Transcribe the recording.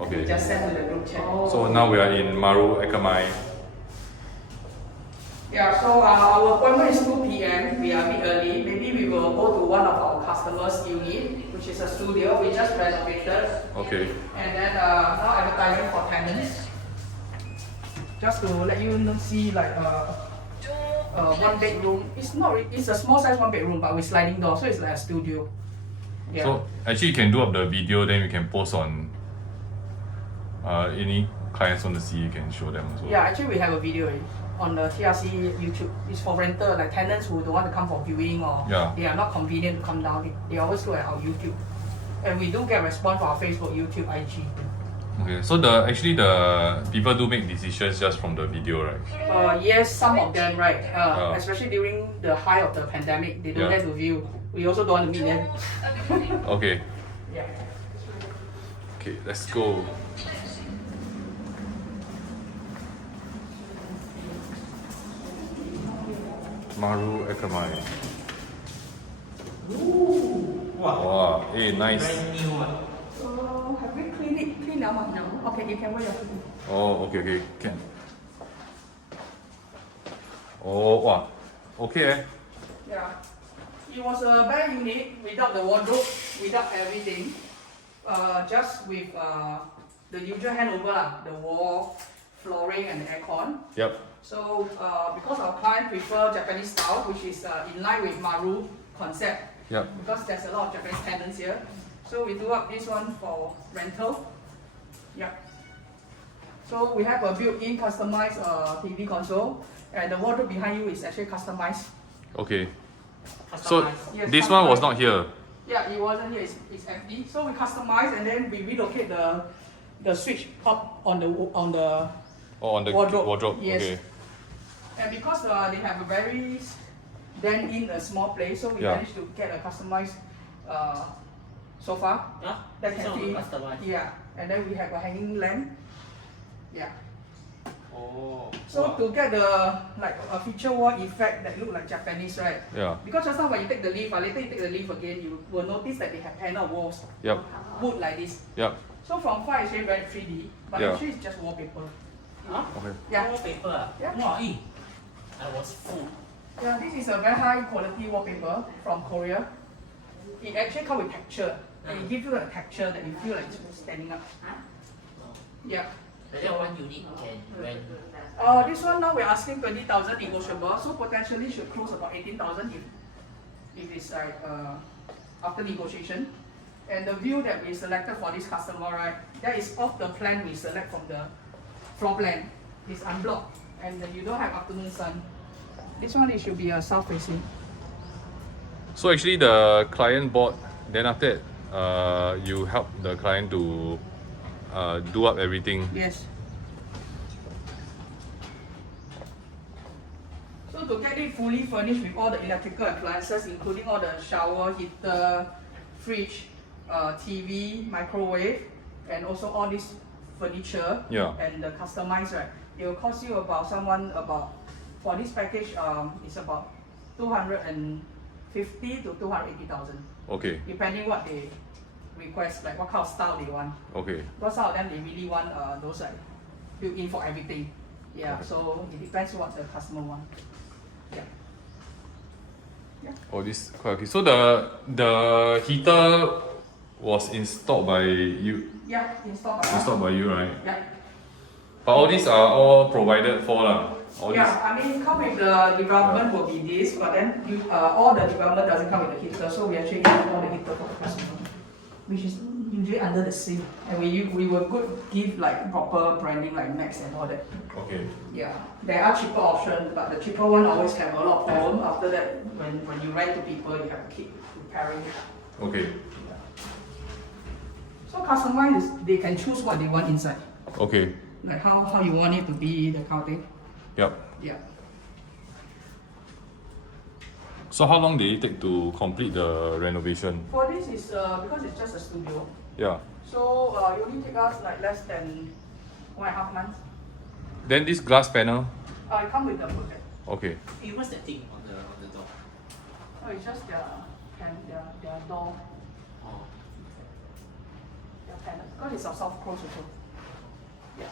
Okay. We just send to the group chat. So now we are in Maru Ekkamai. Yeah, so our appointment is 2 p.m. We are a bit early. Maybe we will go to one of our customers' unit, which is a studio. We just renovated. Okay. And then now advertising for tenants. Just to let you see like one bedroom. It's not. It's a small size one bedroom, but with sliding door, so it's like a studio. Yeah. So actually you can do up the video, then we can post on any clients want to see, you can show them as well. Yeah, actually we have a video on the TRC YouTube. It's for rental, like tenants who don't want to come for viewing or they are not convenient to come down. They always look at our YouTube. And we do get response for our Facebook, YouTube, IG. Okay, so actually the people do make decisions just from the video, right? Yes, some of them, right? Especially during the high of the pandemic, they don't have to view. We also don't want to meet them. Okay. Yeah. Okay, let's go. Maru Ekkamai. Wow, hey, nice. Brand new one. Have we cleaned now? No. Okay, you can wear your hoodie. Oh, okay, can. Oh, wow. Okay. Yeah. It was a bare unit without the wardrobe, without everything. Just with the usual handover, the wall, flooring, and the aircon. Yep. So because our client prefer Japanese style, which is in line with Maru concept. Yep. Because there's a lot of Japanese tenants here. So we do up this one for rental. Yeah. So we have a built-in customized TV console, and the wardrobe behind you is actually customized. Okay. So Yes, this one was not here. Yeah, it wasn't here. It's empty. So we customize and then we relocate the switch up on the wardrobe. Yes. Okay. And because they have a very in a small place, so we managed to get a customized sofa that can fit. Yeah, and then we have a hanging lamp. Yeah. Oh. So to get the like a feature wall effect that look like Japanese, right? Yeah. Because just now when you take the lift, later you take the lift again, you will notice that they have panel walls. Yep. Wood like this. Yep. So from far it's very 3D, but actually it's just wallpaper. Huh? Okay. Yeah. Wallpaper. Yeah. Wow, I was full. Yeah, this is a very high quality wallpaper from Korea. It actually comes with texture. And it gives you a texture that you feel like it's standing up. Yeah. That one unit can rent. This one now we're asking 20,000 negotiable, so potentially should close about 18,000 if it's like after negotiation. And the view that we selected for this customer, right, that is off the plan we select from the floor plan. It's unblocked and you don't have afternoon sun. This one it should be a south facing. So actually the client bought, then after that you help the client to do up everything. Yes. So to get it fully furnished with all the electrical appliances, including all the shower, heater, fridge, TV, microwave, and also all this furniture and the customized, right? It will cost you about for this package, it's about 250 to 280,000. Okay. Depending what they request, like what kind of style they want. Okay. Because some of them they really want those like built in for everything. Yeah. Okay. So it depends what the customer want. Yeah. Yeah. Oh, this quite okay. So the heater was installed by you. Yeah, installed by you, right? Yeah. But all these are all provided for lah. I mean, come with the development will be this, but then all the development doesn't come with the heater, so we actually install the heater for the customer, which is usually under the sink, and we will give like proper branding like Max and all that. Okay. Yeah, there are cheaper options, but the cheaper one always have a lot of problem. After that, when you rent to people, you have to keep repairing. Okay. Yeah. So customize, they can choose what they want inside. Okay. Like how you want it to be, the kind of thing. Yep. Yeah. So how long did it take to complete the renovation? For this is because it's just a studio. Yeah. So it only take us like less than 1.5 months. Then this glass panel. It come with the project. Okay. Hey, what's that thing on the door? Oh, it's just their door. Oh. Their panel. because it's a soft close also. Yeah.